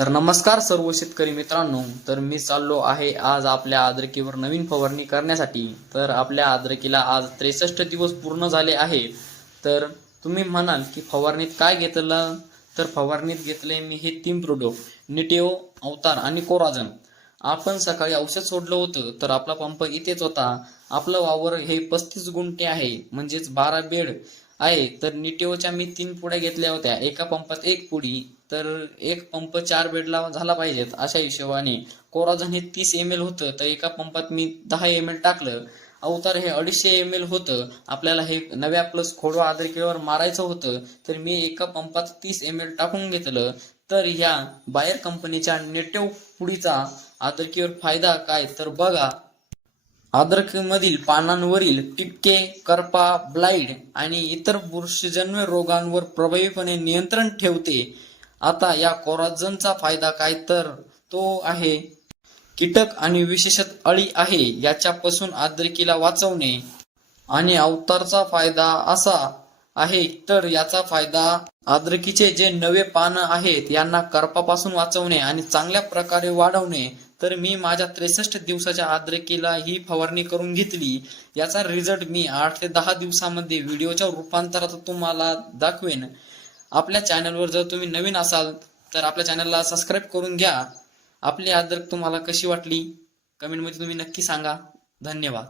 तर नमस्कार सर्व शेतकरी मित्रांनो तर मी चाललो आहे आज आपल्या आद्रकीवर नवीन फवारणी करण्यासाठी. तर आपल्या आद्रकीला आज त्रेसष्ट दिवस पूर्ण झाले आहे. तर तुम्ही म्हणाल की फवारणीत काय घेतलं? तर फवारणीत घेतले मी हे तीन प्रोडक्ट निटेओ अवतार आणि कोराजन आपण सकाळी औषध सोडलं होतं तर आपला पंप इथेच होता. आपलं वावर हे पस्तीस गुंठे आहे म्हणजेच बारा बेड. आहे. तर निटेओच्या मी तीन पुड्या घेतल्या होत्या. एका पंपात एक पुडी तर एक पंप चार बेडला झाला पाहिजेत अशा हिशोबाने. कोराझन हे तीस एम एल होतं तर एका पंपात मी दहा एम एल टाकलं. अवतार हे अडीचशे एम एल होतं. आपल्याला हे नव्या प्लस खोडवा आदरकीवर मारायचं होतं तर मी एका पंपात तीस एम एल टाकून घेतलं. तर ह्या बायर कंपनीच्या नेटिव्ह पुडीचा आदरकीवर फायदा काय? तर बघा अद्रकमधील पानांवरील टिपके करपा ब्लाइड आणि इतर बुरशीजन्य रोगांवर प्रभावीपणे नियंत्रण ठेवते. आता या कोराजनचा फायदा काय तर तो आहे कीटक आणि विशेषत अळी आहे याच्यापासून आद्रकीला वाचवणे. आणि अवतारचा फायदा असा आहे तर याचा फायदा आद्रकीचे जे नवे पानं आहेत यांना करपापासून वाचवणे आणि चांगल्या प्रकारे वाढवणे. तर मी माझ्या त्रेसष्ट दिवसाच्या आद्रकेला ही फवारणी करून घेतली. याचा रिझल्ट मी आठ ते दहा दिवसामध्ये व्हिडिओच्या रूपांतरात तुम्हाला दाखवेन. आपल्या चॅनलवर जर तुम्ही नवीन असाल तर आपल्या चॅनलला सबस्क्राईब करून घ्या. आपली आद्रक तुम्हाला कशी वाटली? कमेंटमध्ये तुम्ही नक्की सांगा. धन्यवाद.